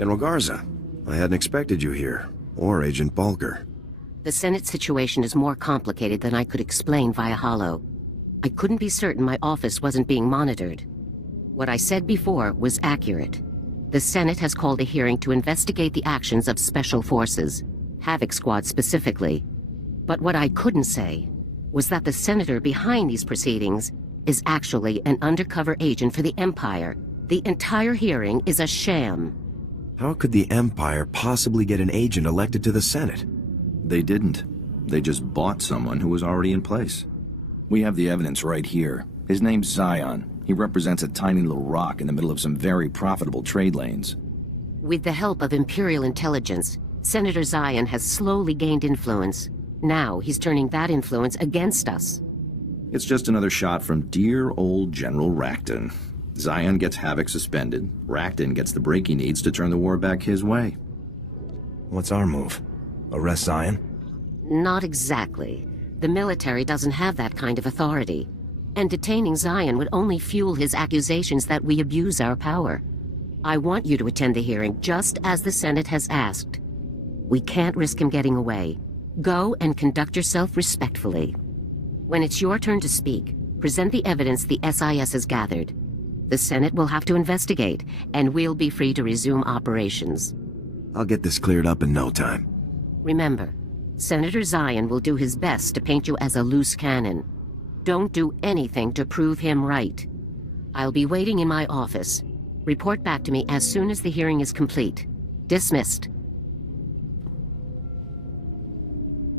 General Garza, I hadn't expected you here, or Agent Bulger. The Senate situation is more complicated than I could explain via holo. I couldn't be certain my office wasn't being monitored. What I said before was accurate. The Senate has called a hearing to investigate the actions of Special Forces, Havoc Squad specifically. But what I couldn't say was that the senator behind these proceedings is actually an undercover agent for the Empire. The entire hearing is a sham. How could the Empire possibly get an agent elected to the Senate? They didn't. They just bought someone who was already in place. We have the evidence right here. His name's Zion. He represents a tiny little rock in the middle of some very profitable trade lanes. With the help of Imperial intelligence, Senator Zion has slowly gained influence. Now he's turning that influence against us. It's just another shot from dear old General Rakton. Zion gets Havoc suspended. Rakton gets the break he needs to turn the war back his way. What's our move? Arrest Zion? Not exactly. The military doesn't have that kind of authority. And detaining Zion would only fuel his accusations that we abuse our power. I want you to attend the hearing just as the Senate has asked. We can't risk him getting away. Go and conduct yourself respectfully. When it's your turn to speak, present the evidence the SIS has gathered. The Senate will have to investigate, and we'll be free to resume operations. I'll get this cleared up in no time. Remember, Senator Zion will do his best to paint you as a loose cannon. Don't do anything to prove him right. I'll be waiting in my office. Report back to me as soon as the hearing is complete. Dismissed.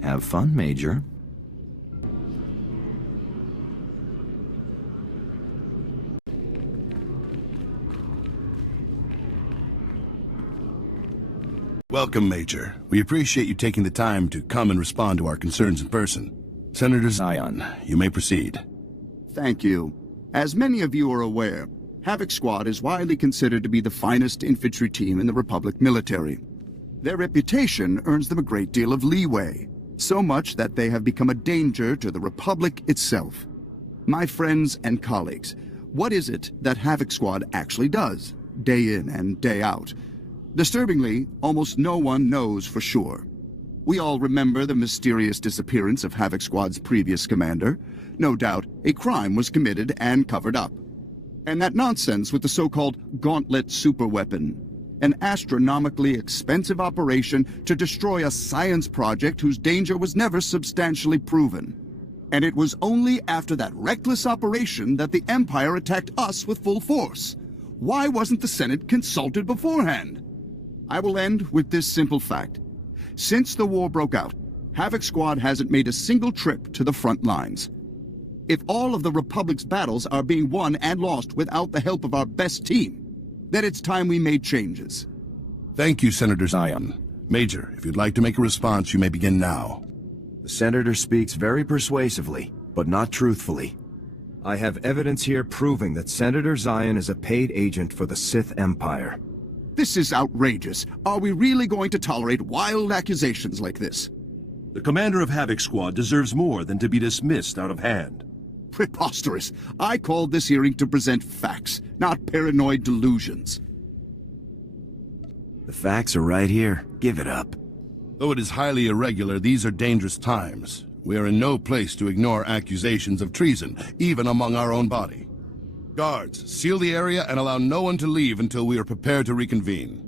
Have fun, Major. Welcome, Major. We appreciate you taking the time to come and respond to our concerns in person. Senator Zion, you may proceed. Thank you. As many of you are aware, Havoc Squad is widely considered to be the finest infantry team in the Republic military. Their reputation earns them a great deal of leeway, so much that they have become a danger to the Republic itself. My friends and colleagues, what is it that Havoc Squad actually does, day in and day out? Disturbingly, almost no one knows for sure. We all remember the mysterious disappearance of Havoc Squad's previous commander. No doubt, a crime was committed and covered up. And that nonsense with the so-called Gauntlet superweapon, an astronomically expensive operation to destroy a science project whose danger was never substantially proven. And it was only after that reckless operation that the Empire attacked us with full force. Why wasn't the Senate consulted beforehand? I will end with this simple fact. Since the war broke out, Havoc Squad hasn't made a single trip to the front lines. If all of the Republic's battles are being won and lost without the help of our best team, then it's time we made changes. Thank you, Senator Zion. Major, if you'd like to make a response, you may begin now. The senator speaks very persuasively, but not truthfully. I have evidence here proving that Senator Zion is a paid agent for the Sith Empire. This is outrageous. Are we really going to tolerate wild accusations like this? The commander of Havoc Squad deserves more than to be dismissed out of hand. Preposterous. I called this hearing to present facts, not paranoid delusions. The facts are right here. Give it up. Though it is highly irregular, these are dangerous times. We are in no place to ignore accusations of treason, even among our own body. Guards, seal the area and allow no one to leave until we are prepared to reconvene.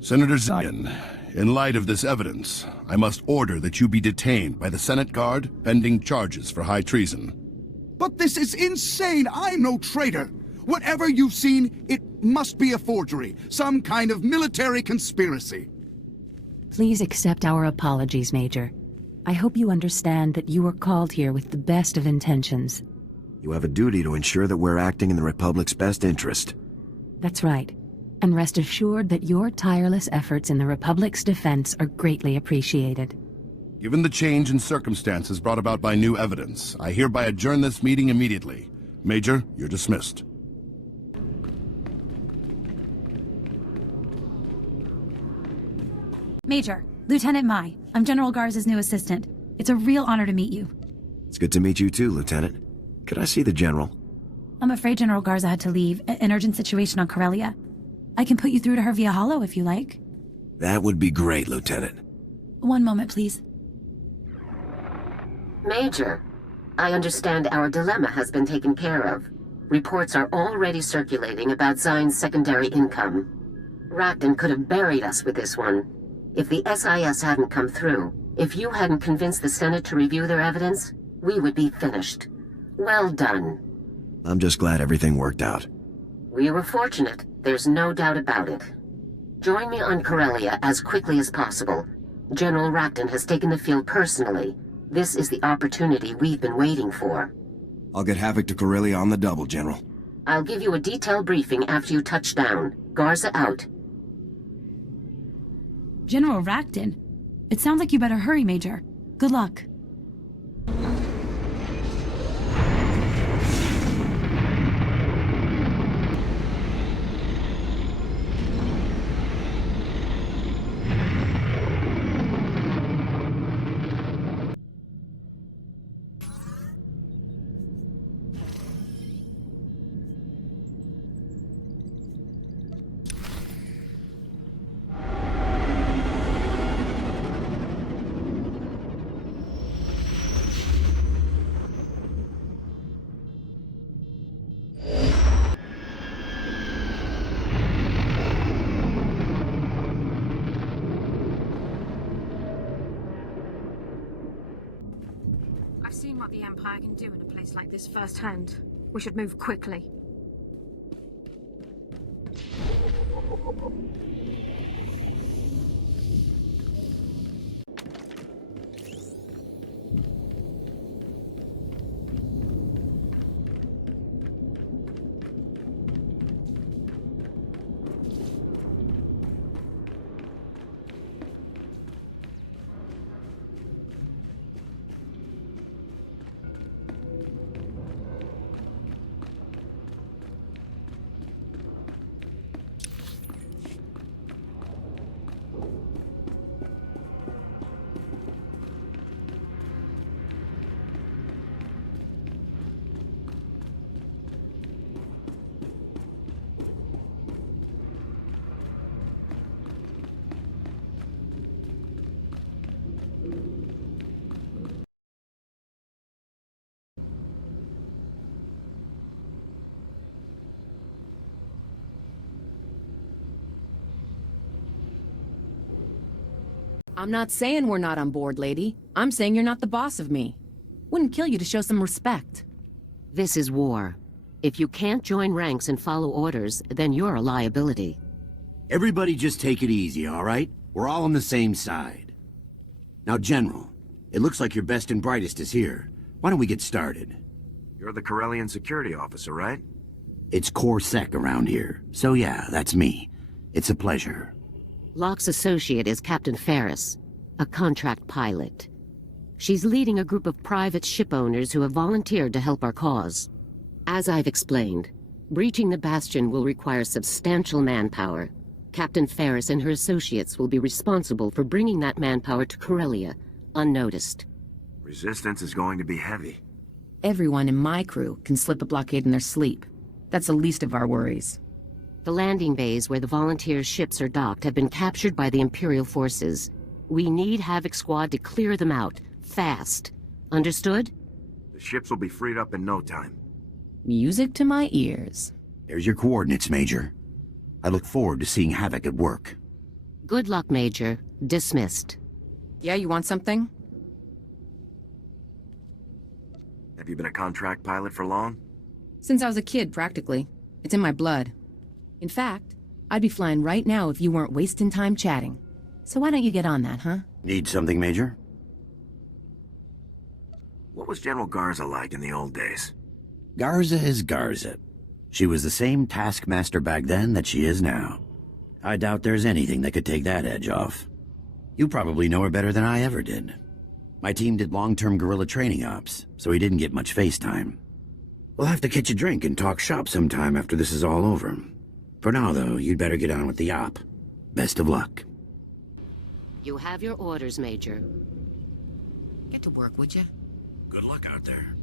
Senator Zion, in light of this evidence, I must order that you be detained by the Senate Guard pending charges for high treason. But this is insane! I'm no traitor! Whatever you've seen, it must be a forgery, some kind of military conspiracy. Please accept our apologies, Major. I hope you understand that you were called here with the best of intentions. You have a duty to ensure that we're acting in the Republic's best interest. That's right. And rest assured that your tireless efforts in the Republic's defense are greatly appreciated. Given the change in circumstances brought about by new evidence, I hereby adjourn this meeting immediately. Major, you're dismissed. Major, Lieutenant Mai, I'm General Garza's new assistant. It's a real honor to meet you. It's good to meet you too, Lieutenant. Could I see the General? I'm afraid General Garza had to leave. An urgent situation on Corellia. I can put you through to her via holo if you like. That would be great, Lieutenant. One moment, please. Major, I understand our dilemma has been taken care of. Reports are already circulating about Zion's secondary income. Rakton could have buried us with this one. If the SIS hadn't come through, if you hadn't convinced the Senate to review their evidence, we would be finished. Well done. I'm just glad everything worked out. We were fortunate, there's no doubt about it. Join me on Corellia as quickly as possible. General Rakton has taken the field personally. This is the opportunity we've been waiting for. I'll get Havoc to Corellia on the double, General. I'll give you a detailed briefing after you touch down. Garza out. General Rakton? It sounds like you better hurry, Major. Good luck. I've seen what the Empire can do in a place like this firsthand. We should move quickly. I'm not saying we're not on board, lady. I'm saying you're not the boss of me. Wouldn't kill you to show some respect. This is war. If you can't join ranks and follow orders, then you're a liability. Everybody just take it easy, all right? We're all on the same side. Now, General, it looks like your best and brightest is here. Why don't we get started? You're the Corellian security officer, right? It's Coruscant around here, so yeah, that's me. It's a pleasure. Locke's associate is Captain Ferris, a contract pilot. She's leading a group of private ship owners who have volunteered to help our cause. As I've explained, breaching the Bastion will require substantial manpower. Captain Ferris and her associates will be responsible for bringing that manpower to Corellia, unnoticed. Resistance is going to be heavy. Everyone in my crew can slip a blockade in their sleep. That's the least of our worries. The landing bays where the volunteer ships are docked have been captured by the Imperial forces. We need Havoc Squad to clear them out, fast. Understood? The ships will be freed up in no time. Music to my ears. There's your coordinates, Major. I look forward to seeing Havoc at work. Good luck, Major. Dismissed. Yeah, you want something? Have you been a contract pilot for long? Since I was a kid, practically. It's in my blood. In fact, I'd be flying right now if you weren't wasting time chatting. So why don't you get on that, huh? Need something, Major? What was General Garza like in the old days? Garza is Garza. She was the same taskmaster back then that she is now. I doubt there's anything that could take that edge off. You probably know her better than I ever did. My team did long-term guerrilla training ops, so he didn't get much face time. We'll have to catch a drink and talk shop sometime after this is all over. For now, though, you'd better get on with the op. Best of luck. You have your orders, Major. Get to work, would you? Good luck out there.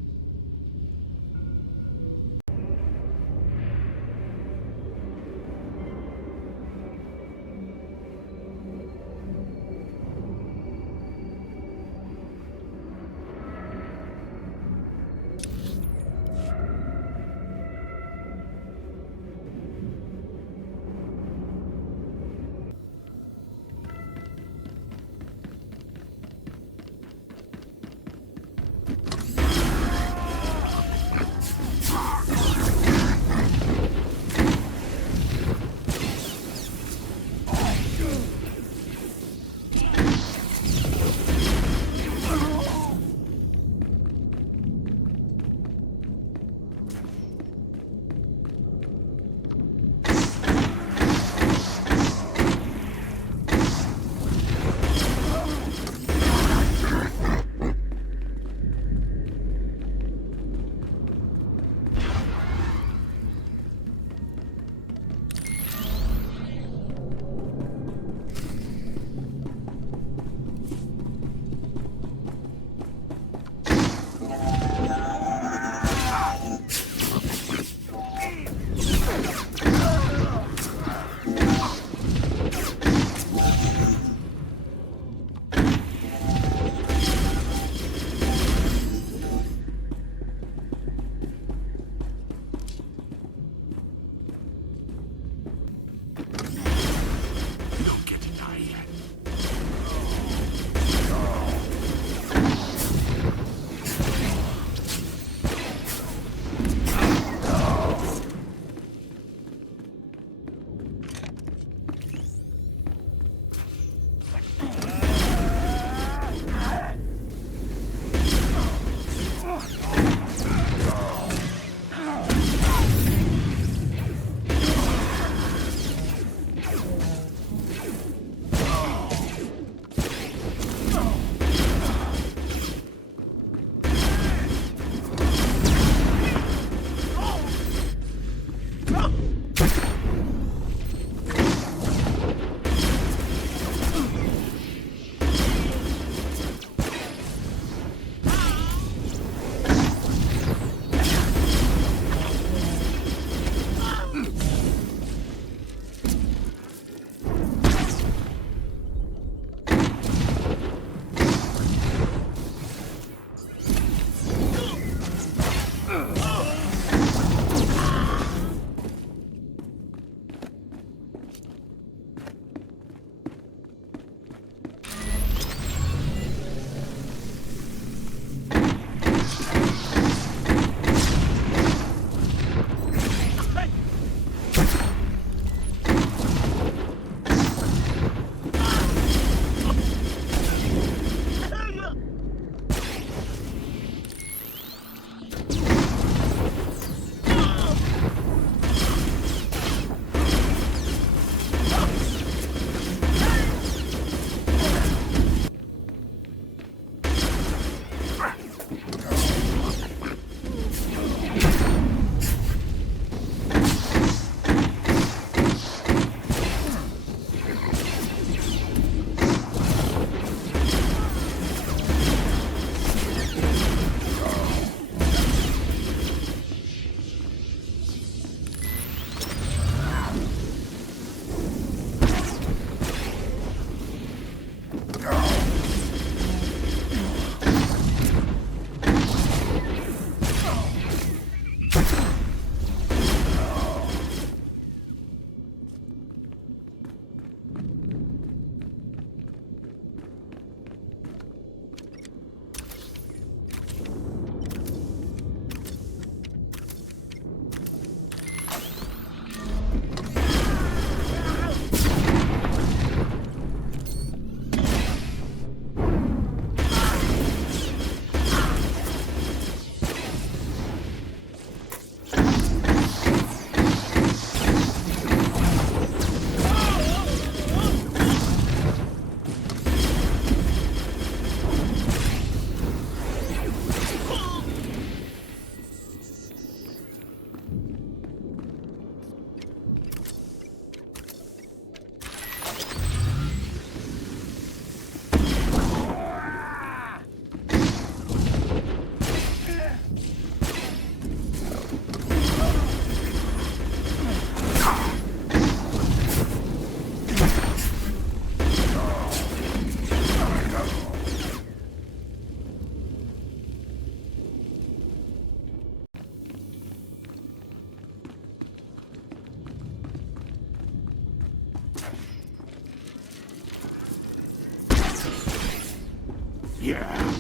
Yeah.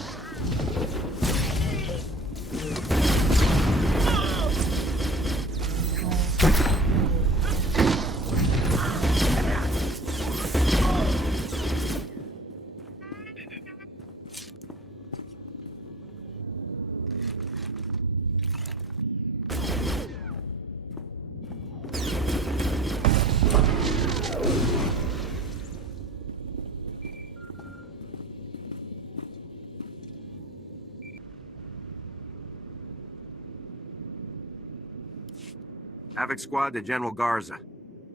Havoc Squad to General Garza.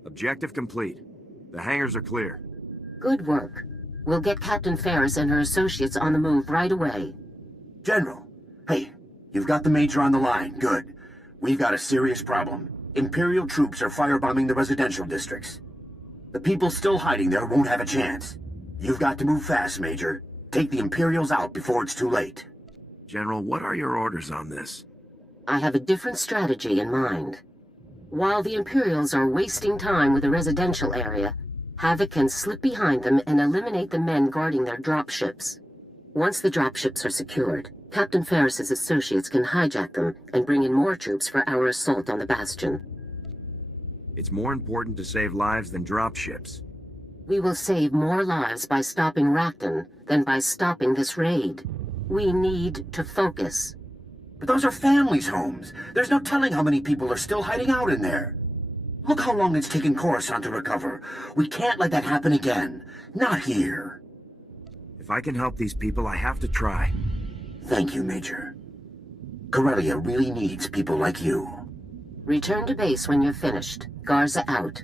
Objective complete. The hangars are clear. Good work. We'll get Captain Ferris and her associates on the move right away. General, hey, you've got the Major on the line. Good. We've got a serious problem. Imperial troops are firebombing the residential districts. The people still hiding there won't have a chance. You've got to move fast, Major. Take the Imperials out before it's too late. General, what are your orders on this? I have a different strategy in mind. While the Imperials are wasting time with the residential area, Havoc can slip behind them and eliminate the men guarding their dropships. Once the dropships are secured, Captain Ferris's associates can hijack them and bring in more troops for our assault on the Bastion. It's more important to save lives than dropships. We will save more lives by stopping Rakton than by stopping this raid. We need to focus. But those are families' homes. There's no telling how many people are still hiding out in there. Look how long it's taken Coruscant to recover. We can't let that happen again. Not here. If I can help these people, I have to try. Thank you, Major. Corellia really needs people like you. Return to base when you're finished. Garza out.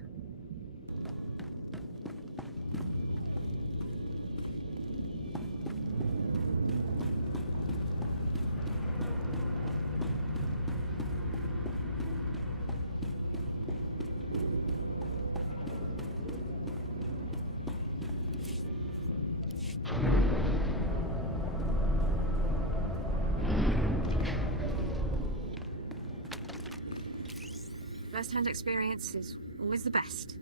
First-hand experience is always the best.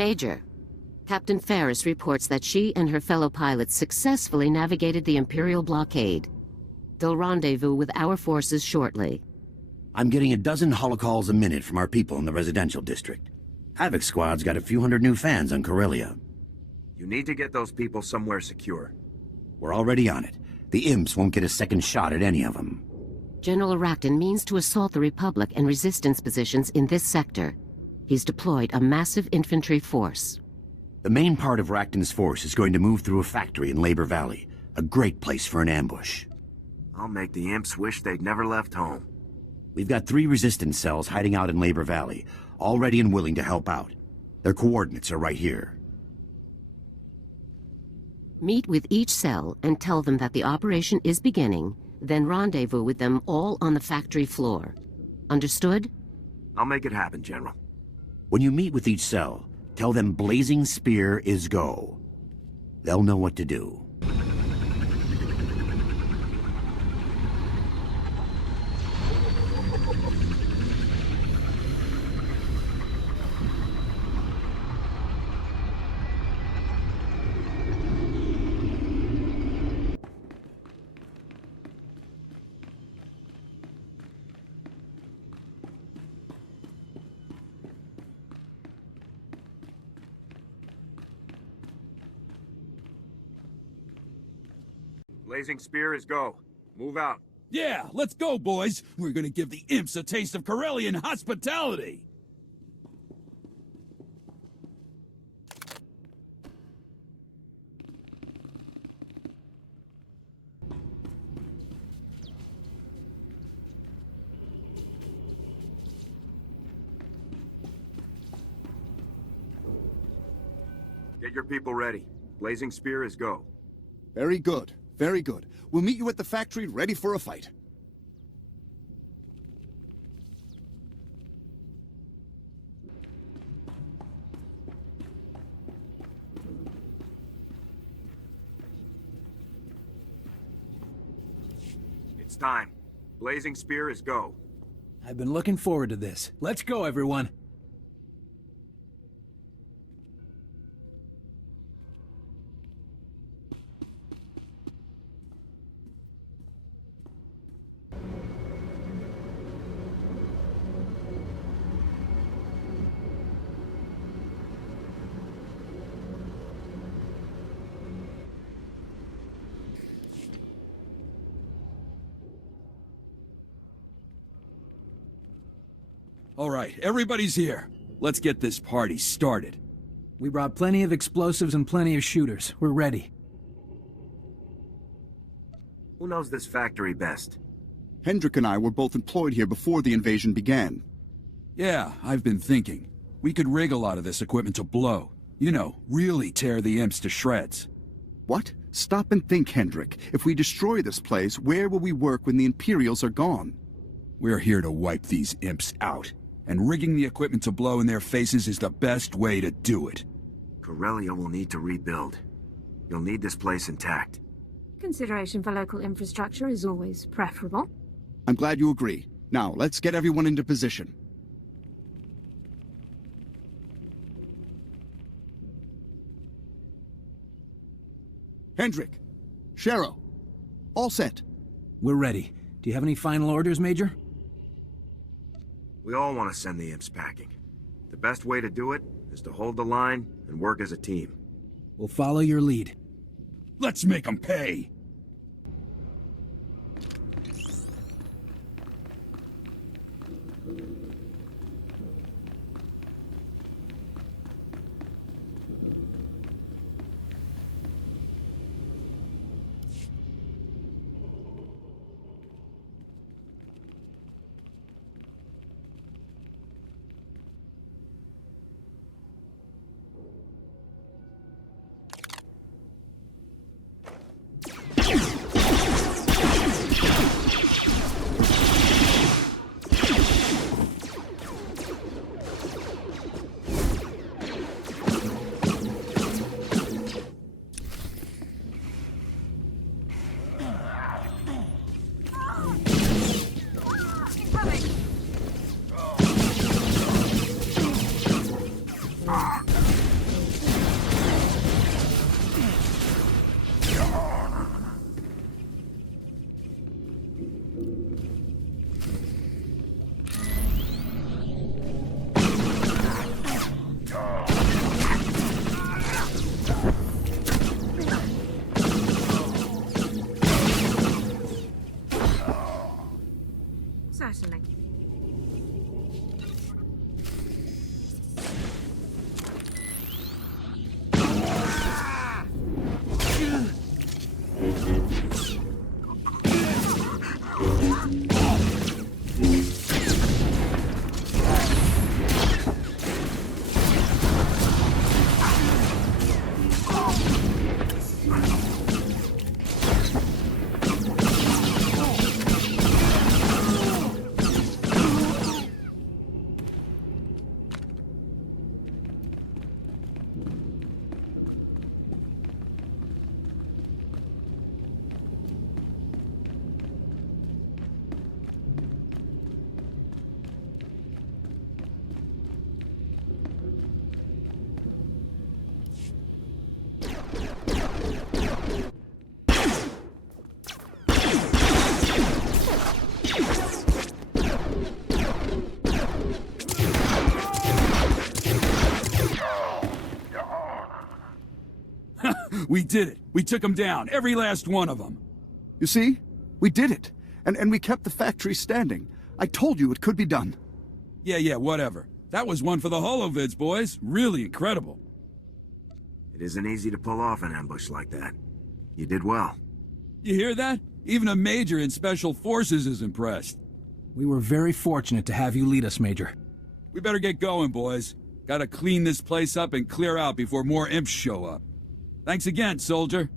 Major, Captain Ferris reports that she and her fellow pilots successfully navigated the Imperial blockade. They'll rendezvous with our forces shortly. I'm getting a dozen holocalls a minute from our people in the residential district. Havoc Squad's got a few hundred new fans on Corellia. You need to get those people somewhere secure. We're already on it. The imps won't get a second shot at any of them. General Rakton means to assault the Republic and resistance positions in this sector. He's deployed a massive infantry force. The main part of Rakton's force is going to move through a factory in Labor Valley. A great place for an ambush. I'll make the imps wish they'd never left home. We've got 3 resistance cells hiding out in Labor Valley, all ready and willing to help out. Their coordinates are right here. Meet with each cell and tell them that the operation is beginning, then rendezvous with them all on the factory floor. Understood? I'll make it happen, General. When you meet with each cell, tell them Blazing Spear is go. They'll know what to do. Blazing Spear is go. Move out. Yeah, let's go, boys. We're gonna give the imps a taste of Corellian hospitality. Get your people ready. Blazing Spear is go. Very good. Very good. We'll meet you at the factory ready for a fight. It's time. Blazing Spear is go. I've been looking forward to this. Let's go, everyone. All right, everybody's here. Let's get this party started. We brought plenty of explosives and plenty of shooters. We're ready. Who knows this factory best? Hendrik and I were both employed here before the invasion began. Yeah, I've been thinking. We could rig a lot of this equipment to blow. You know, really tear the imps to shreds. What? Stop and think, Hendrik. If we destroy this place, where will we work when the Imperials are gone? We're here to wipe these imps out. And rigging the equipment to blow in their faces is the best way to do it. Corellia will need to rebuild. You'll need this place intact. Consideration for local infrastructure is always preferable. I'm glad you agree. Now, let's get everyone into position. Hendrik, Shero, all set. We're ready. Do you have any final orders, Major? We all want to send the imps packing. The best way to do it is to hold the line and work as a team. We'll follow your lead. Let's make them pay! Certainly. We did it. We took them down. Every last one of them. You see? We did it. And we kept the factory standing. I told you it could be done. Yeah, whatever. That was one for the holovids, boys. Really incredible. It isn't easy to pull off an ambush like that. You did well. You hear that? Even a major in Special Forces is impressed. We were very fortunate to have you lead us, Major. We better get going, boys. Gotta clean this place up and clear out before more imps show up. Thanks again, soldier.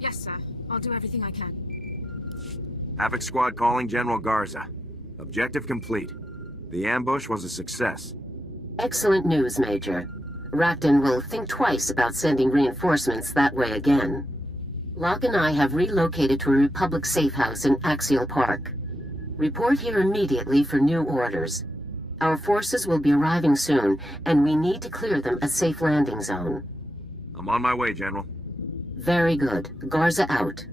Yes, sir. I'll do everything I can. Havoc Squad calling General Garza. Objective complete. The ambush was a success. Excellent news, Major. Rakton will think twice about sending reinforcements that way again. Locke and I have relocated to a Republic safe house in Axial Park. Report here immediately for new orders. Our forces will be arriving soon, and we need to clear them a safe landing zone. I'm on my way, General. Very good. Garza out.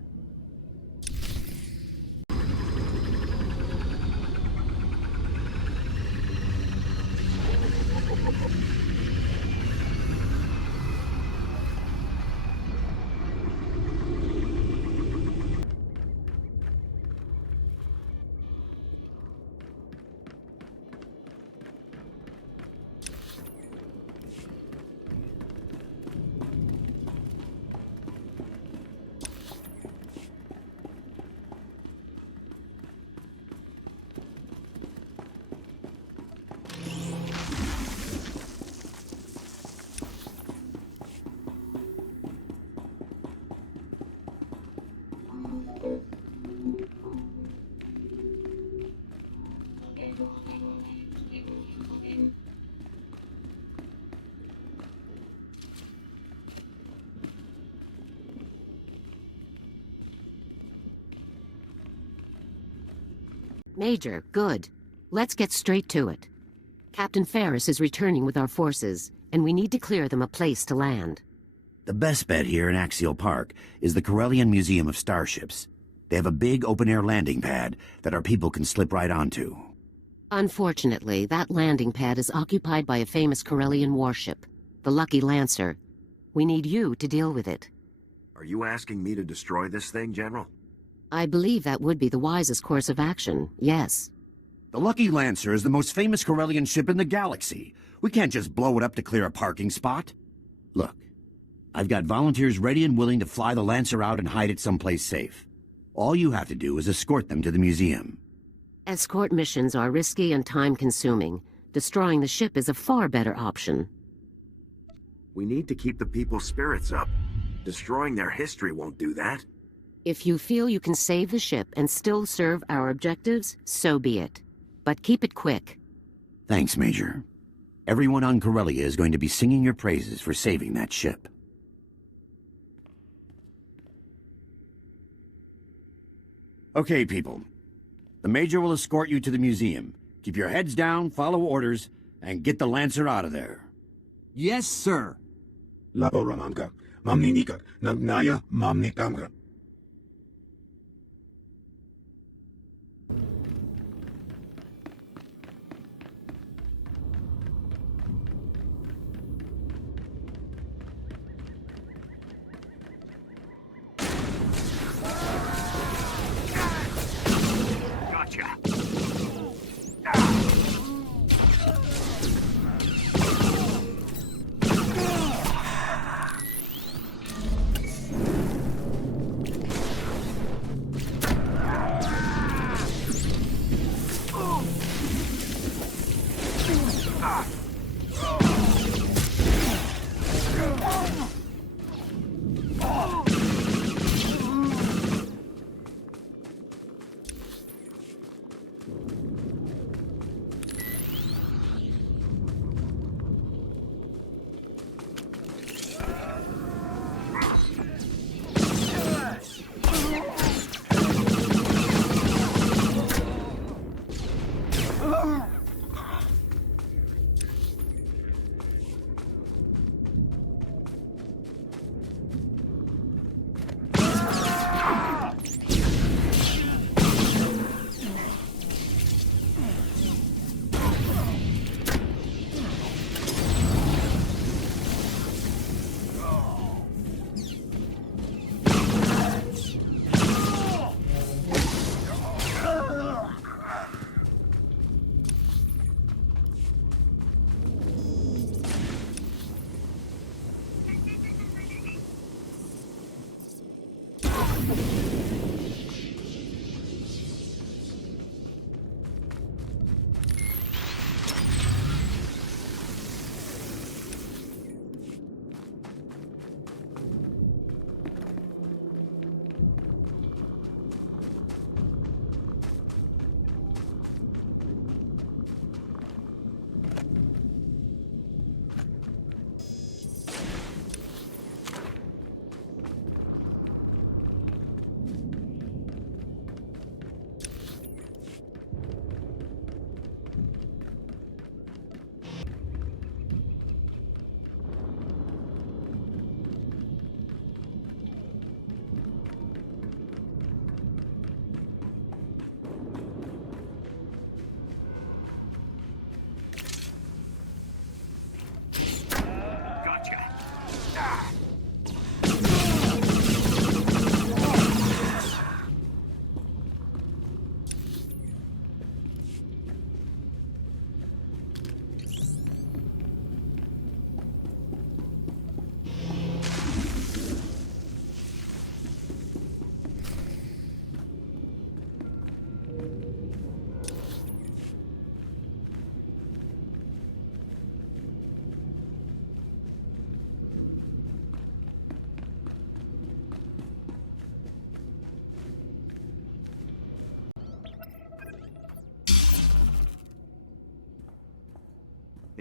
Major, good. Let's get straight to it. Captain Ferris is returning with our forces, and we need to clear them a place to land. The best bet here in Axial Park is the Corellian Museum of Starships. They have a big open-air landing pad that our people can slip right onto. Unfortunately, that landing pad is occupied by a famous Corellian warship, the Lucky Lancer. We need you to deal with it. Are you asking me to destroy this thing, General? I believe that would be the wisest course of action, yes. The Lucky Lancer is the most famous Corellian ship in the galaxy. We can't just blow it up to clear a parking spot. Look, I've got volunteers ready and willing to fly the Lancer out and hide it someplace safe. All you have to do is escort them to the museum. Escort missions are risky and time-consuming. Destroying the ship is a far better option. We need to keep the people's spirits up. Destroying their history won't do that. If you feel you can save the ship and still serve our objectives, so be it. But keep it quick. Thanks, Major. Everyone on Corellia is going to be singing your praises for saving that ship. Okay, people. The Major will escort you to the museum. Keep your heads down, follow orders, and get the Lancer out of there. Yes, sir. Laboramanka, mamninika, nagnaya, mamnikamra.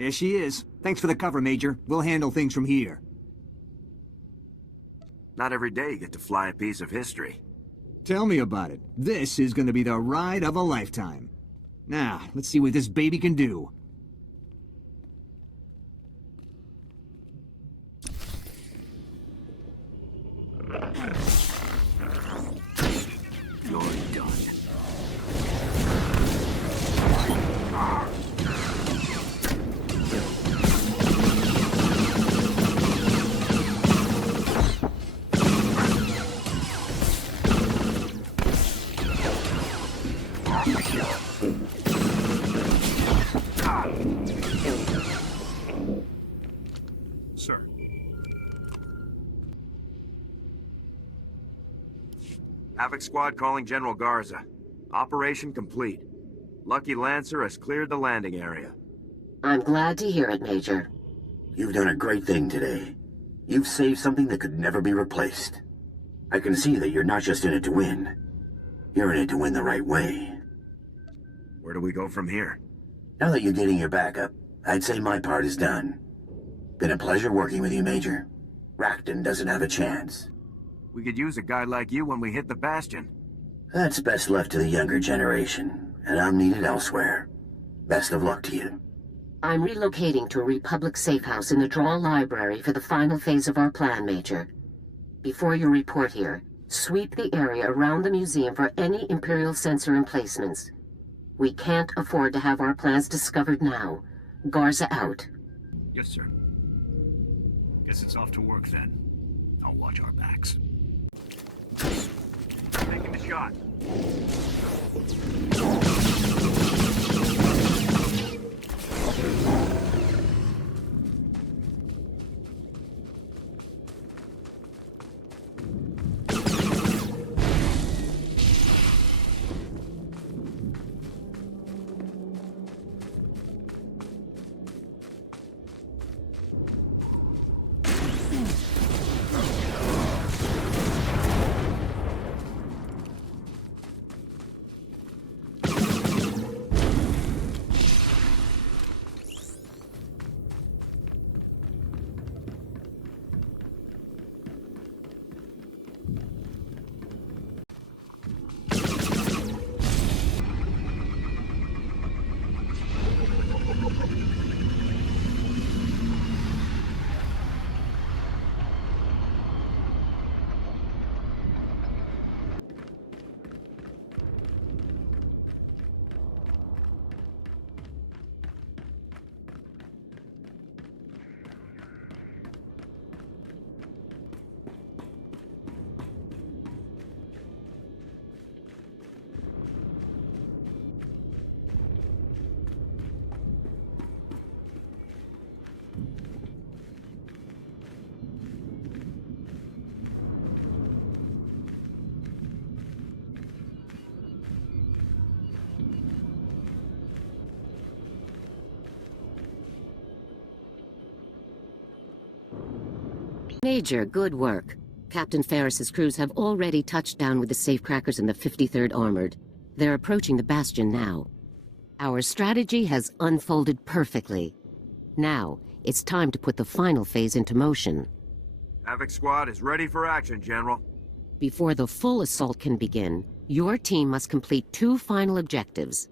There she is. Thanks for the cover, Major. We'll handle things from here. Not every day you get to fly a piece of history. Tell me about it. This is gonna be the ride of a lifetime. Now, let's see what this baby can do. You're done. Sir. Havoc Squad calling General Garza. Operation complete. Lucky Lancer has cleared the landing area. I'm glad to hear it, Major. You've done a great thing today. You've saved something that could never be replaced. I can see that you're not just in it to win. You're in it to win the right way. Where do we go from here? Now that you're getting your backup, I'd say my part is done. Been a pleasure working with you, Major. Rakton doesn't have a chance. We could use a guy like you when we hit the Bastion. That's best left to the younger generation, and I'm needed elsewhere. Best of luck to you. I'm relocating to a Republic safe house in the Draw Library for the final phase of our plan, Major. Before you report here, sweep the area around the museum for any Imperial sensor emplacements. We can't afford to have our plans discovered now. Garza out. Yes, sir. Guess it's off to work then. I'll watch our backs. Taking the shot. Major, good work. Captain Ferris's crews have already touched down with the safecrackers in the 53rd Armored. They're approaching the Bastion now. Our strategy has unfolded perfectly. Now, it's time to put the final phase into motion. Havoc Squad is ready for action, General. Before the full assault can begin, your team must complete 2 final objectives.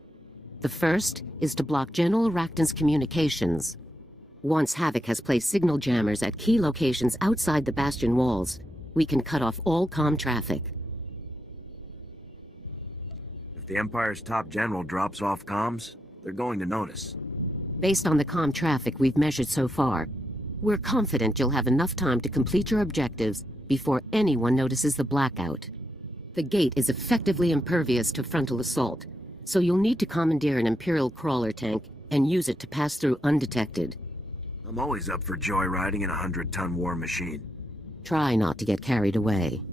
The first is to block General Rakton's communications. Once Havoc has placed signal jammers at key locations outside the Bastion walls, we can cut off all comm traffic. If the Empire's top general drops off comms, they're going to notice. Based on the comm traffic we've measured so far, we're confident you'll have enough time to complete your objectives before anyone notices the blackout. The gate is effectively impervious to frontal assault, so you'll need to commandeer an Imperial crawler tank and use it to pass through undetected. I'm always up for joyriding in a 100-ton war machine. Try not to get carried away.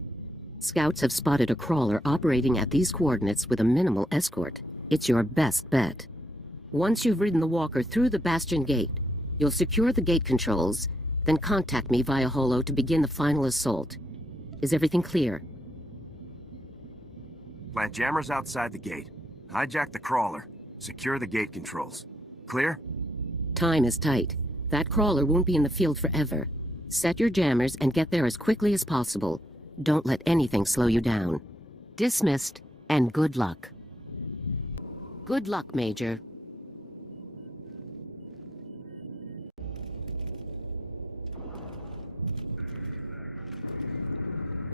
Scouts have spotted a crawler operating at these coordinates with a minimal escort. It's your best bet. Once you've ridden the walker through the Bastion gate, you'll secure the gate controls, then contact me via holo to begin the final assault. Is everything clear? Plant jammers outside the gate. Hijack the crawler. Secure the gate controls. Clear? Time is tight. That crawler won't be in the field forever. Set your jammers and get there as quickly as possible. Don't let anything slow you down. Dismissed, and good luck. Good luck, Major.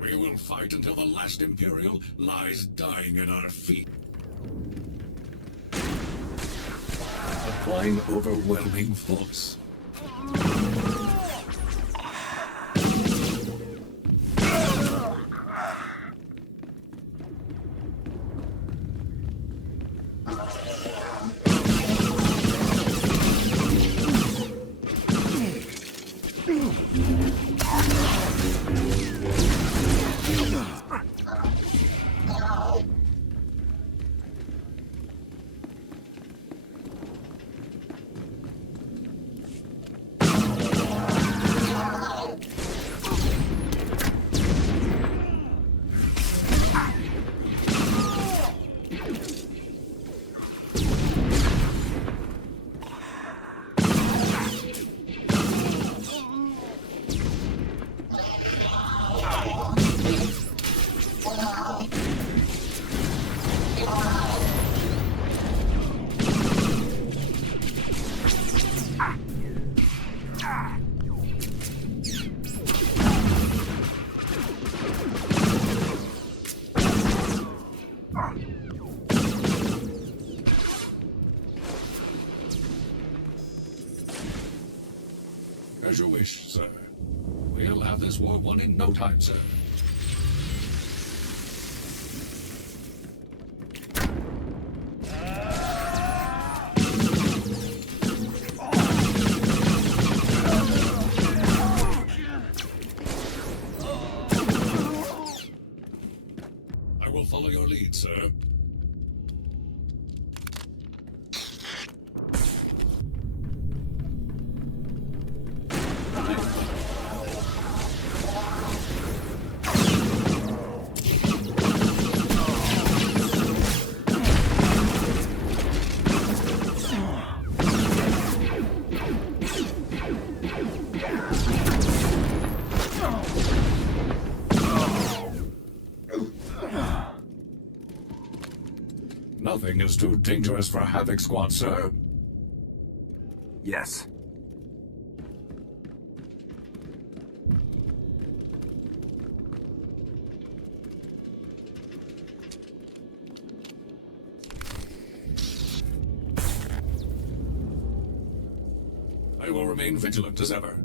We will fight until the last Imperial lies dying at our feet. Applying overwhelming force. As you wish, sir. We'll have this war won in no time, sir. I will follow your lead, sir. Nothing is too dangerous for Havoc Squad, sir. Yes. I will remain vigilant as ever.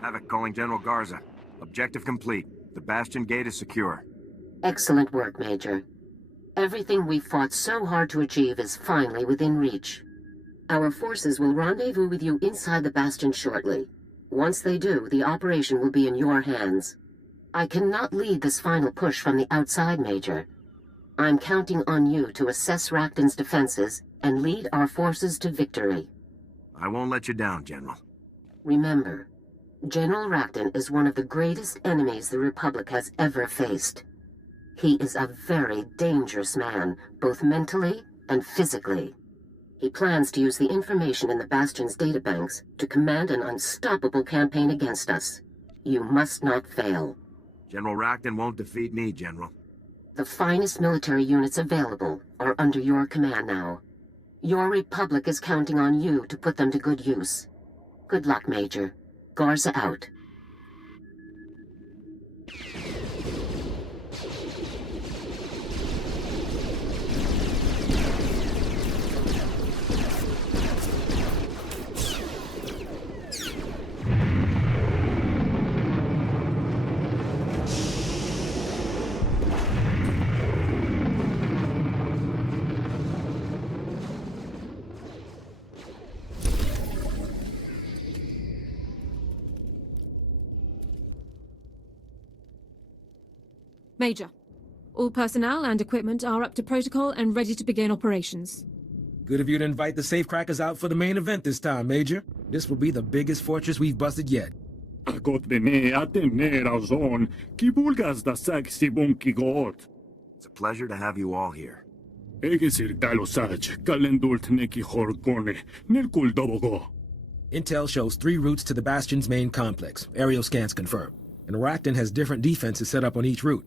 Havoc calling General Garza. Objective complete. The Bastion Gate is secure. Excellent work, Major. Everything we fought so hard to achieve is finally within reach. Our forces will rendezvous with you inside the Bastion shortly. Once they do, the operation will be in your hands. I cannot lead this final push from the outside, Major. I'm counting on you to assess Rakton's defenses and lead our forces to victory. I won't let you down, General. Remember, General Rakton is one of the greatest enemies the Republic has ever faced. He is a very dangerous man, both mentally and physically. He plans to use the information in the Bastion's databanks to command an unstoppable campaign against us. You must not fail. General Rakton won't defeat me, General. The finest military units available are under your command now. Your Republic is counting on you to put them to good use. Good luck, Major. Garza out. Major, all personnel and equipment are up to protocol and ready to begin operations. Good of you to invite the safecrackers out for the main event this time, Major. This will be the biggest fortress we've busted yet. It's a pleasure to have you all here. Intel shows 3 routes to the Bastion's main complex. Aerial scans confirm. And Rakton has different defenses set up on each route.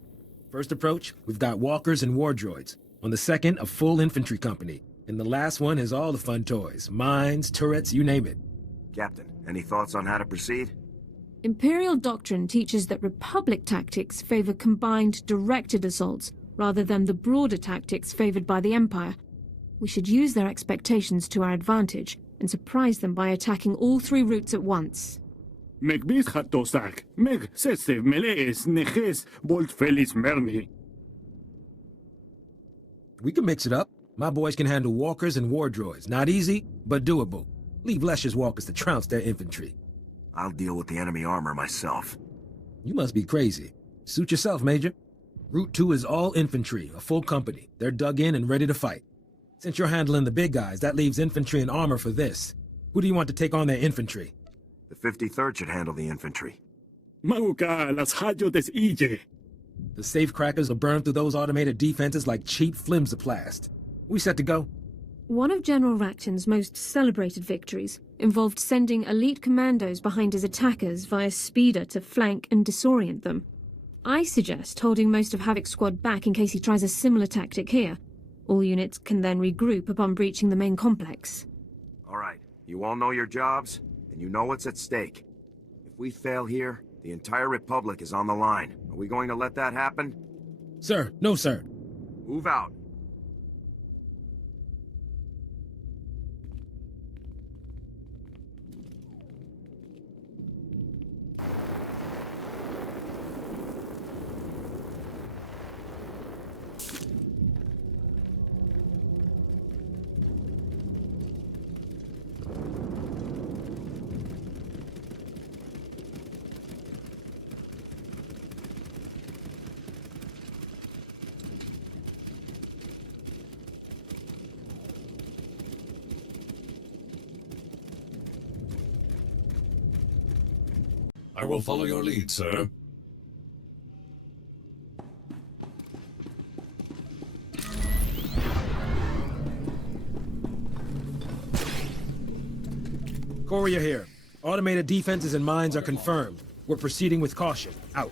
First approach, we've got walkers and war droids. On the second, a full infantry company. And the last one has all the fun toys. Mines, turrets, you name it. Captain, any thoughts on how to proceed? Imperial doctrine teaches that Republic tactics favor combined, directed assaults, rather than the broader tactics favored by the Empire. We should use their expectations to our advantage, and surprise them by attacking all 3 routes at once. We can mix it up. My boys can handle walkers and war droids. Not easy, but doable. Leave Lester's walkers to trounce their infantry. I'll deal with the enemy armor myself. You must be crazy. Suit yourself, Major. Route 2 is all infantry, a full company. They're dug in and ready to fight. Since you're handling the big guys, that leaves infantry and armor for this. Who do you want to take on their infantry? The 53rd should handle the infantry. The safecrackers will burn through those automated defenses like cheap flimsiplast. We set to go? One of General Rakton's most celebrated victories involved sending elite commandos behind his attackers via speeder to flank and disorient them. I suggest holding most of Havoc Squad back in case he tries a similar tactic here. All units can then regroup upon breaching the main complex. All right, you all know your jobs, and you know what's at stake. If we fail here, the entire Republic is on the line. Are we going to let that happen? Sir, no sir. Move out. will follow your lead, sir. Corellia here. Automated defenses and mines are confirmed. We're proceeding with caution. Out.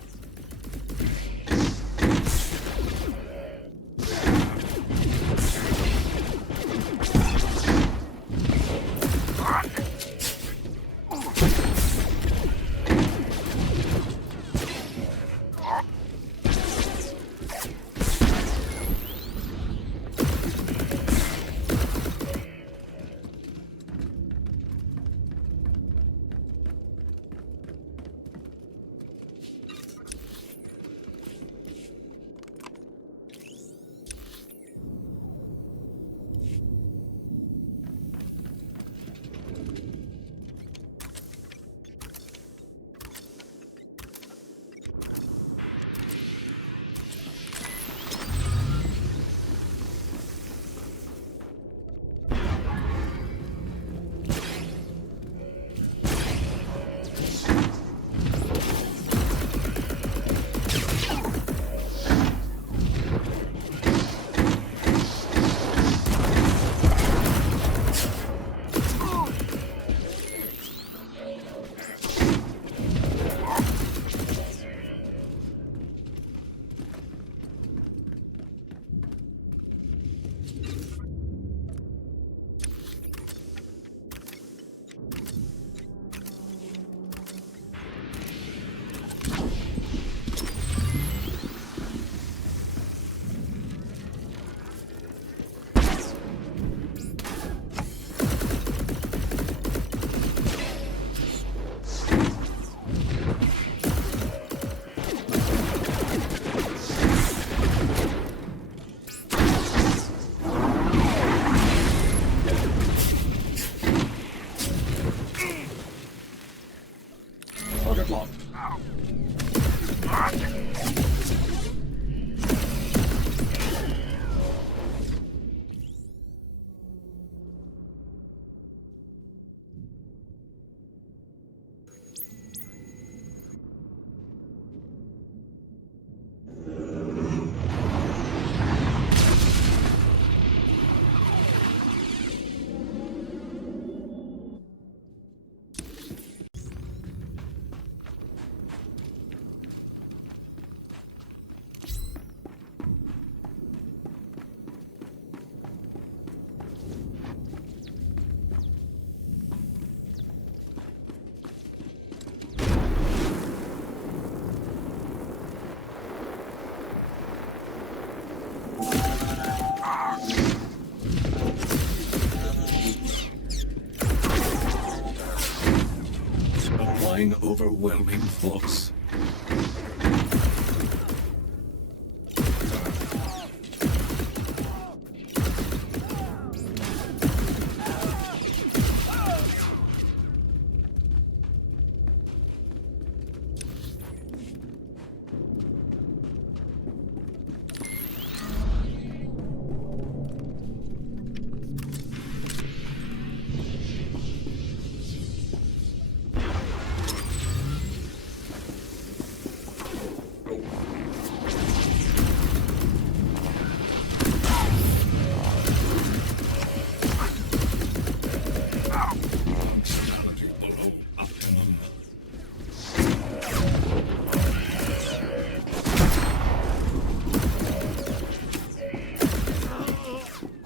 Overwhelming force.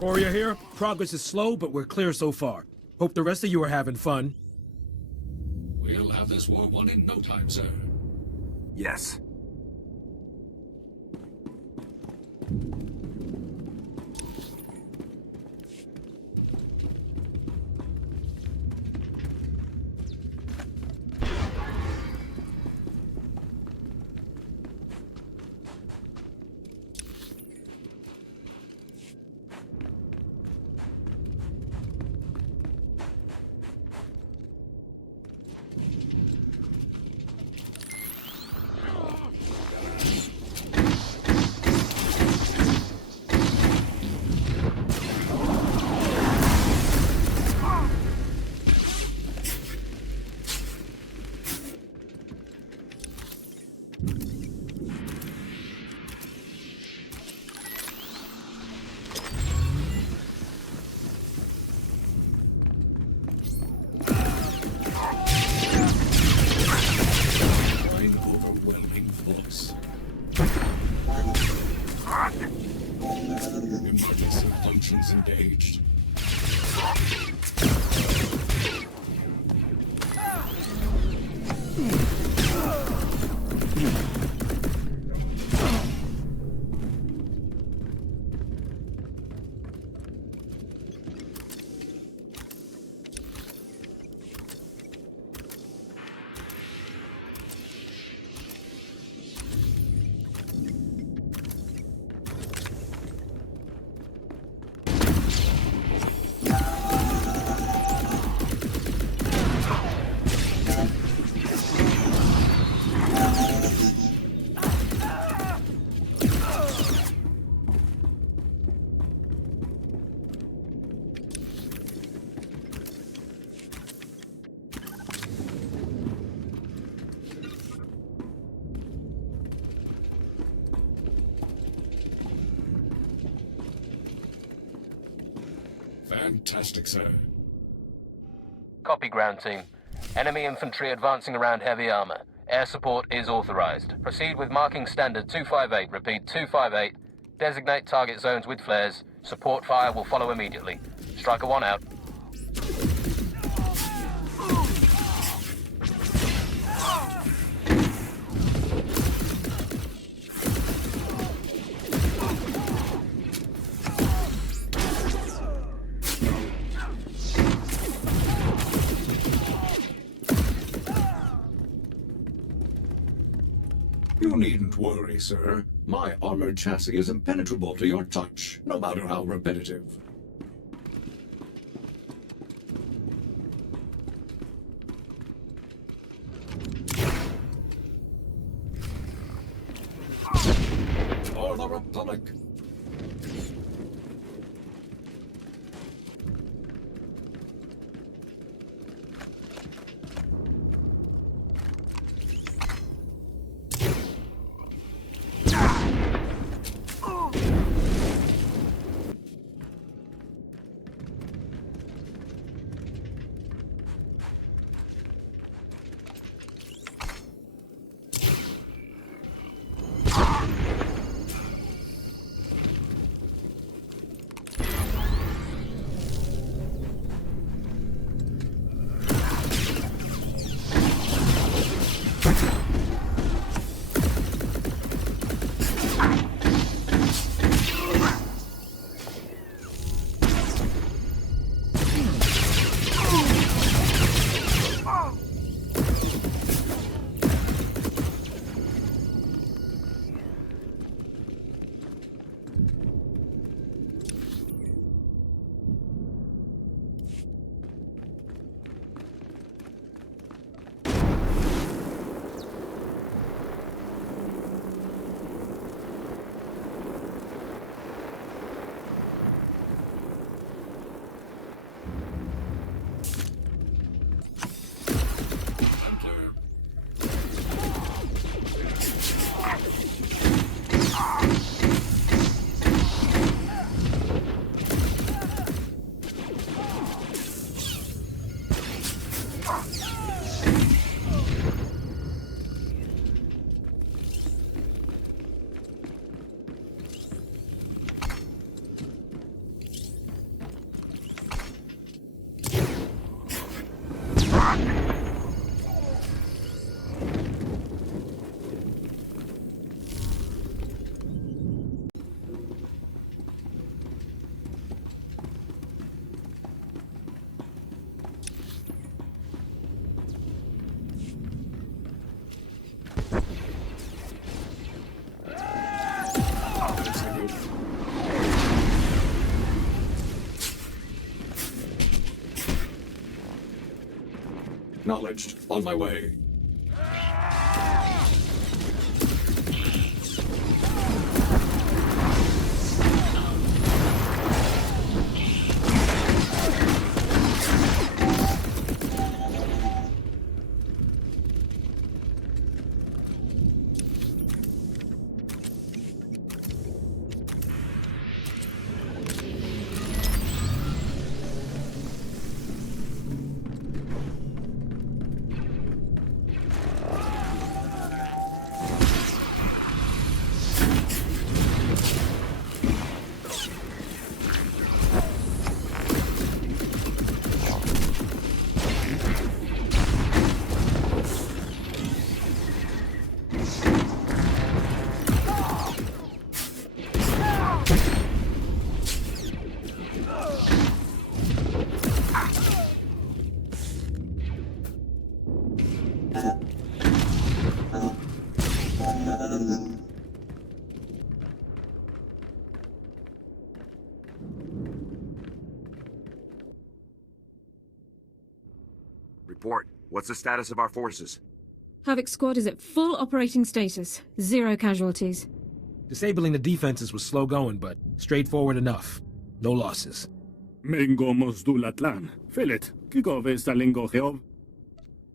Corellia here. Progress is slow, but we're clear so far. Hope the rest of you are having fun. We'll have this war won in no time, sir. Yes. voice. Emergency functions engaged. Fantastic, sir. Copy, ground team. Enemy infantry advancing around heavy armor. Air support is authorized. Proceed with marking standard 258. Repeat, 258. Designate target zones with flares. Support fire will follow immediately. Striker 1 out. You needn't worry, sir. My armored chassis is impenetrable to your touch, no matter how repetitive. For the Republic! Acknowledged. On my way. Report. What's the status of our forces? Havoc Squad is at full operating status. 0 casualties. Disabling the defenses was slow going, but straightforward enough. No losses. Mengomos dulatlan. Filit. Kigove salingoheov.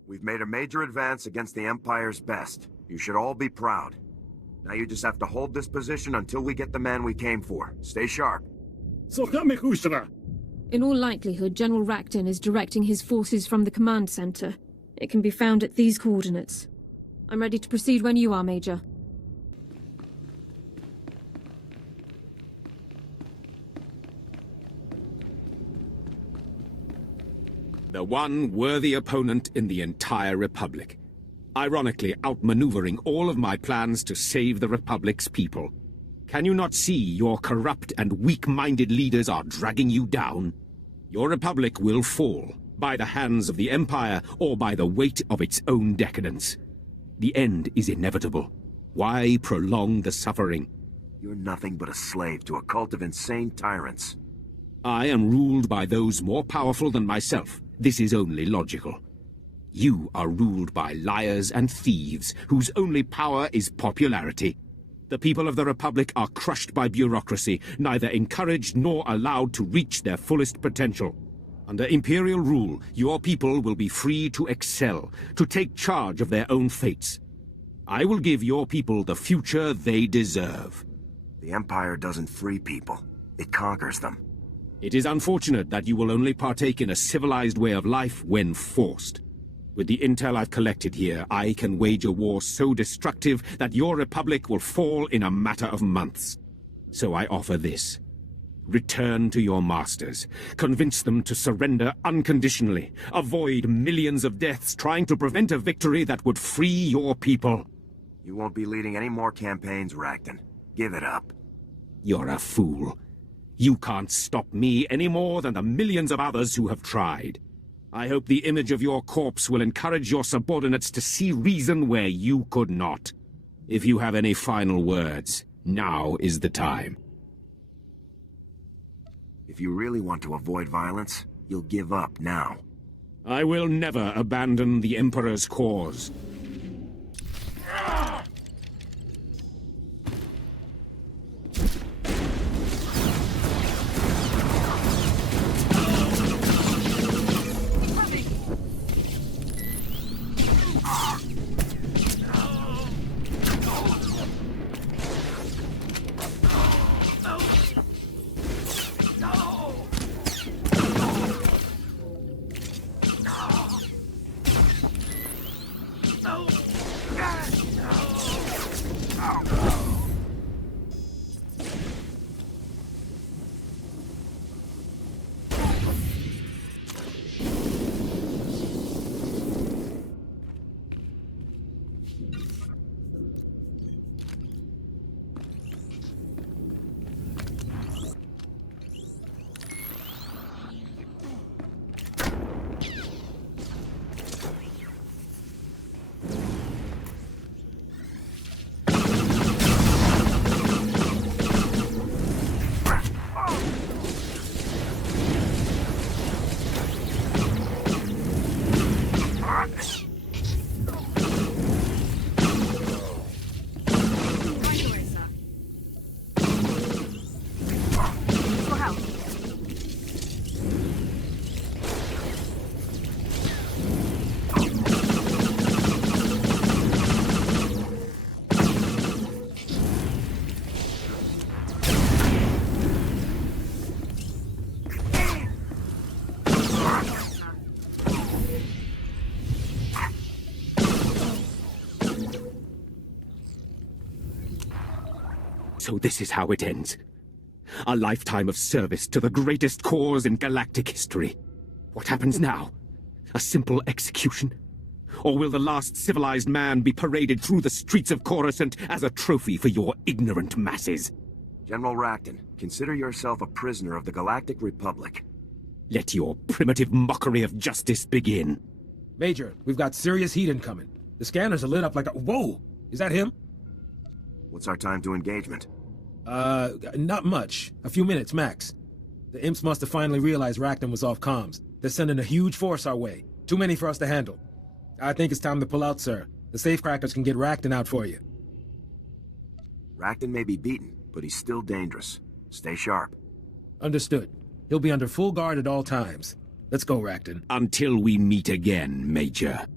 We've made a major advance against the Empire's best. You should all be proud. Now you just have to hold this position until we get the man we came for. Stay sharp. In all likelihood, General Rakton is directing his forces from the command center. It can be found at these coordinates. I'm ready to proceed when you are, Major. The one worthy opponent in the entire Republic. Ironically, outmaneuvering all of my plans to save the Republic's people. Can you not see your corrupt and weak-minded leaders are dragging you down? Your Republic will fall, by the hands of the Empire or by the weight of its own decadence. The end is inevitable. Why prolong the suffering? You're nothing but a slave to a cult of insane tyrants. I am ruled by those more powerful than myself. This is only logical. You are ruled by liars and thieves, whose only power is popularity. The people of the Republic are crushed by bureaucracy, neither encouraged nor allowed to reach their fullest potential. Under Imperial rule, your people will be free to excel, to take charge of their own fates. I will give your people the future they deserve. The Empire doesn't free people. It conquers them. It is unfortunate that you will only partake in a civilized way of life when forced. With the intel I've collected here, I can wage a war so destructive that your Republic will fall in a matter of months. So I offer this. Return to your masters. Convince them to surrender unconditionally. Avoid millions of deaths trying to prevent a victory that would free your people. You won't be leading any more campaigns, Rakton. Give it up. You're a fool. You can't stop me any more than the millions of others who have tried. I hope the image of your corpse will encourage your subordinates to see reason where you could not. If you have any final words, now is the time. If you really want to avoid violence, you'll give up now. I will never abandon the Emperor's cause. So this is how it ends. A lifetime of service to the greatest cause in galactic history. What happens now? A simple execution? Or will the last civilized man be paraded through the streets of Coruscant as a trophy for your ignorant masses? General Rakton, consider yourself a prisoner of the Galactic Republic. Let your primitive mockery of justice begin. Major, we've got serious heat incoming. The scanners are lit up like a... Whoa! Is that him? What's our time to engagement? Not much. A few minutes, max. The imps must have finally realized Rakton was off comms. They're sending a huge force our way. Too many for us to handle. I think it's time to pull out, sir. The safecrackers can get Rakton out for you. Rakton may be beaten, but he's still dangerous. Stay sharp. Understood. He'll be under full guard at all times. Let's go, Rakton. Until we meet again, Major.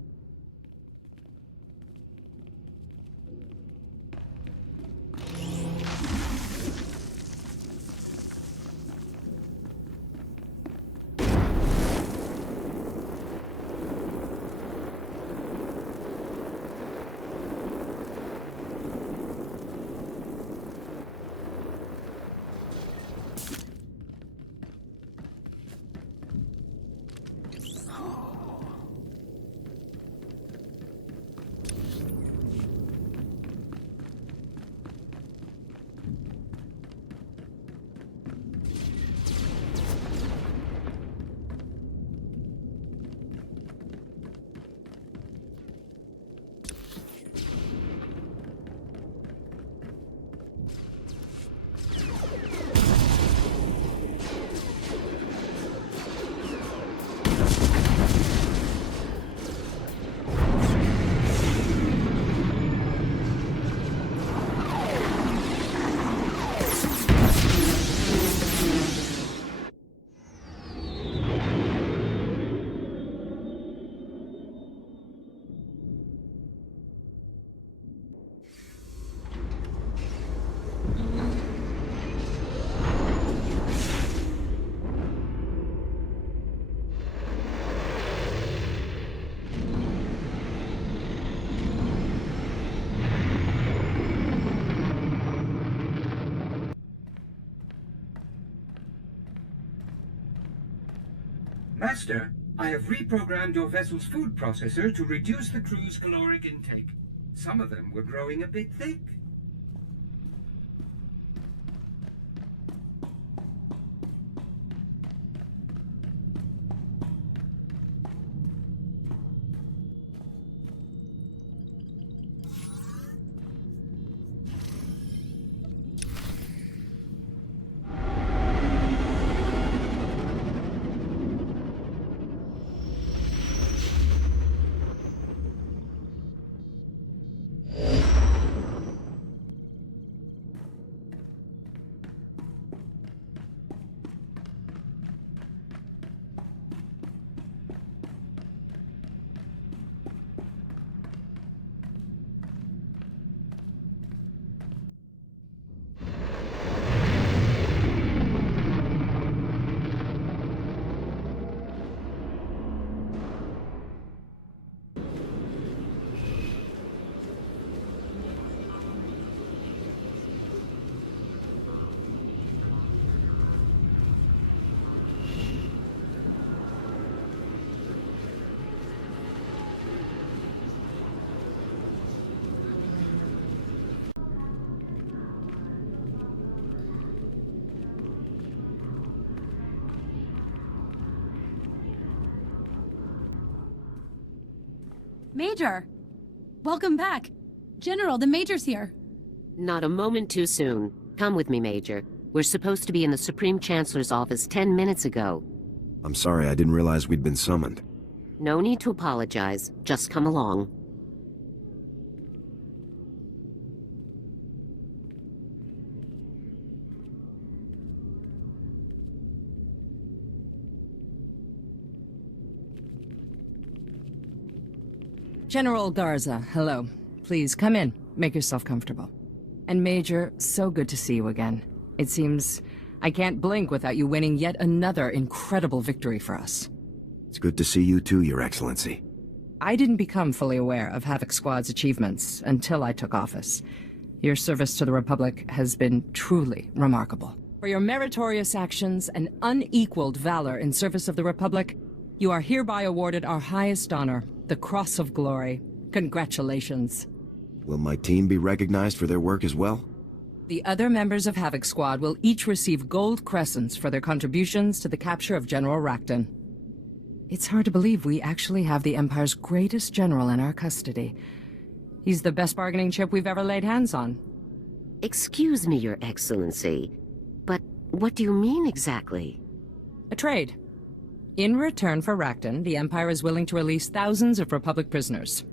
Master, I have reprogrammed your vessel's food processor to reduce the crew's caloric intake. Some of them were growing a bit thick. Major! Welcome back. General, the Major's here. Not a moment too soon. Come with me, Major. We're supposed to be in the Supreme Chancellor's office 10 minutes ago. I'm sorry, I didn't realize we'd been summoned. No need to apologize. Just come along. General Garza, hello. Please, come in. Make yourself comfortable. And Major, so good to see you again. It seems I can't blink without you winning yet another incredible victory for us. It's good to see you too, Your Excellency. I didn't become fully aware of Havoc Squad's achievements until I took office. Your service to the Republic has been truly remarkable. For your meritorious actions and unequaled valor in service of the Republic, you are hereby awarded our highest honor, the Cross of Glory. Congratulations. Will my team be recognized for their work as well? The other members of Havoc Squad will each receive gold crescents for their contributions to the capture of General Rakton. It's hard to believe we actually have the Empire's greatest general in our custody. He's the best bargaining chip we've ever laid hands on. Excuse me, Your Excellency, but what do you mean exactly? A trade. In return for Rakton, the Empire is willing to release thousands of Republic prisoners.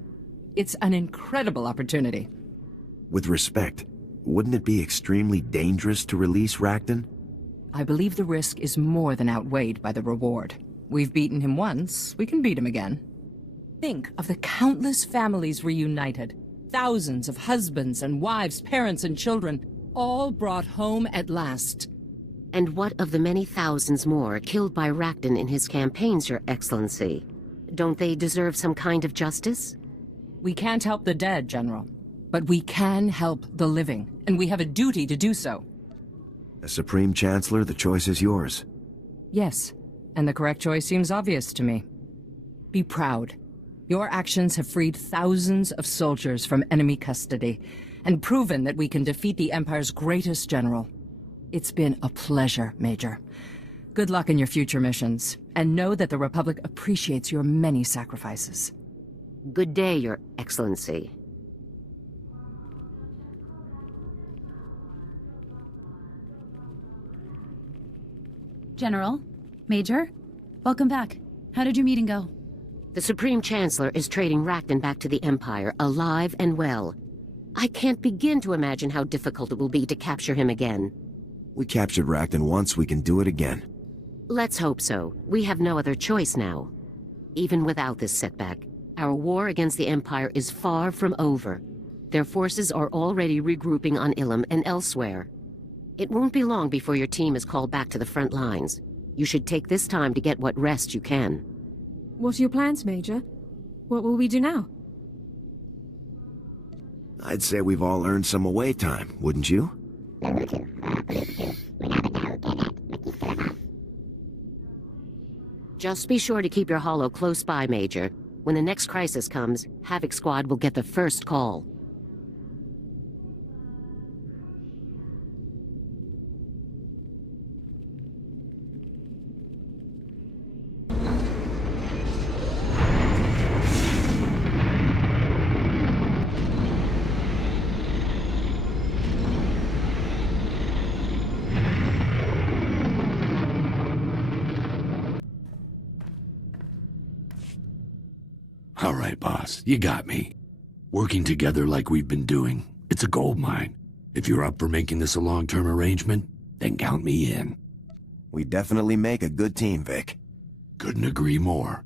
It's an incredible opportunity. With respect, wouldn't it be extremely dangerous to release Rakton? I believe the risk is more than outweighed by the reward. We've beaten him once, we can beat him again. Think of the countless families reunited. Thousands of husbands and wives, parents and children, all brought home at last. And what of the many thousands more killed by Rakton in his campaigns, Your Excellency? Don't they deserve some kind of justice? We can't help the dead, General. But we can help the living, and we have a duty to do so. As Supreme Chancellor, the choice is yours. Yes, and the correct choice seems obvious to me. Be proud. Your actions have freed thousands of soldiers from enemy custody, and proven that we can defeat the Empire's greatest general. It's been a pleasure, Major. Good luck in your future missions, and know that the Republic appreciates your many sacrifices. Good day, Your Excellency. General, Major, welcome back. How did your meeting go? The Supreme Chancellor is trading Rakton back to the Empire, alive and well. I can't begin to imagine how difficult it will be to capture him again. We captured Rakton once, we can do it again. Let's hope so. We have no other choice now. Even without this setback, our war against the Empire is far from over. Their forces are already regrouping on Ilum and elsewhere. It won't be long before your team is called back to the front lines. You should take this time to get what rest you can. What are your plans, Major? What will we do now? I'd say we've all earned some away time, wouldn't you? Just be sure to keep your holo close by, Major. When the next crisis comes, Havoc Squad will get the first call. All right, boss, you got me. Working together like we've been doing, it's a gold mine. If you're up for making this a long-term arrangement, then count me in. We definitely make a good team, Vic. Couldn't agree more.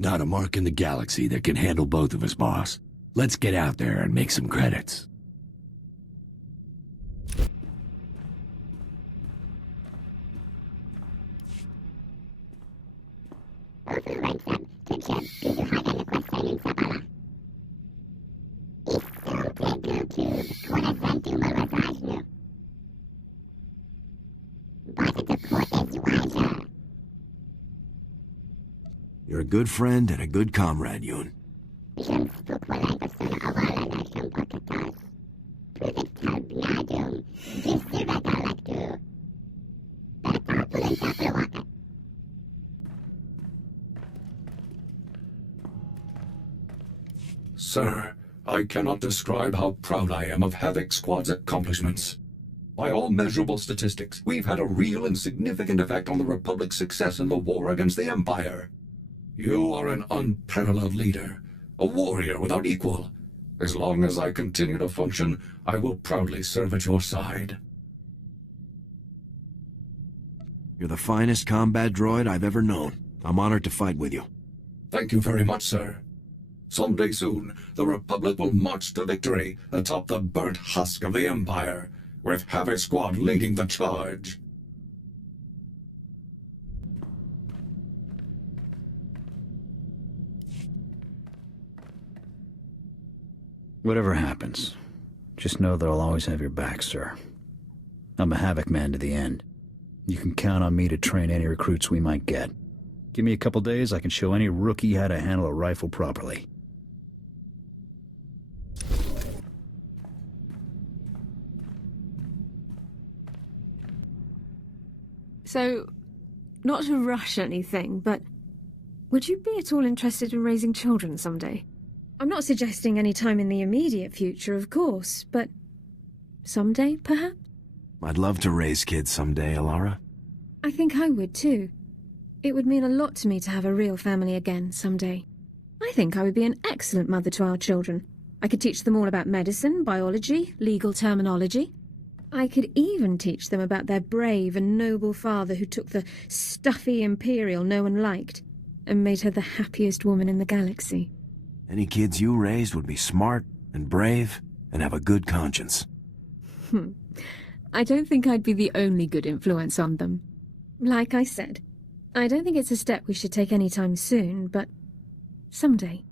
Not a mark in the galaxy that can handle both of us, boss. Let's get out there and make some credits. You're a good friend and a good comrade, Yun. Sir, I cannot describe how proud I am of Havoc Squad's accomplishments. By all measurable statistics, we've had a real and significant effect on the Republic's success in the war against the Empire. You are an unparalleled leader, a warrior without equal. As long as I continue to function, I will proudly serve at your side. You're the finest combat droid I've ever known. I'm honored to fight with you. Thank you very much, sir. Someday soon, the Republic will march to victory atop the burnt husk of the Empire, with Havoc Squad leading the charge. Whatever happens, just know that I'll always have your back, sir. I'm a Havoc man to the end. You can count on me to train any recruits we might get. Give me a couple days, I can show any rookie how to handle a rifle properly. So, not to rush anything, but would you be at all interested in raising children someday? I'm not suggesting any time in the immediate future, of course, but Someday, perhaps? I'd love to raise kids someday, Elara. I think I would too. It would mean a lot to me to have a real family again someday. I think I would be an excellent mother to our children. I could teach them all about medicine, biology, legal terminology. I could even teach them about their brave and noble father who took the stuffy Imperial no one liked and made her the happiest woman in the galaxy. Any kids you raised would be smart and brave and have a good conscience. I don't think I'd be the only good influence on them. Like I said, I don't think it's a step we should take anytime soon, but someday.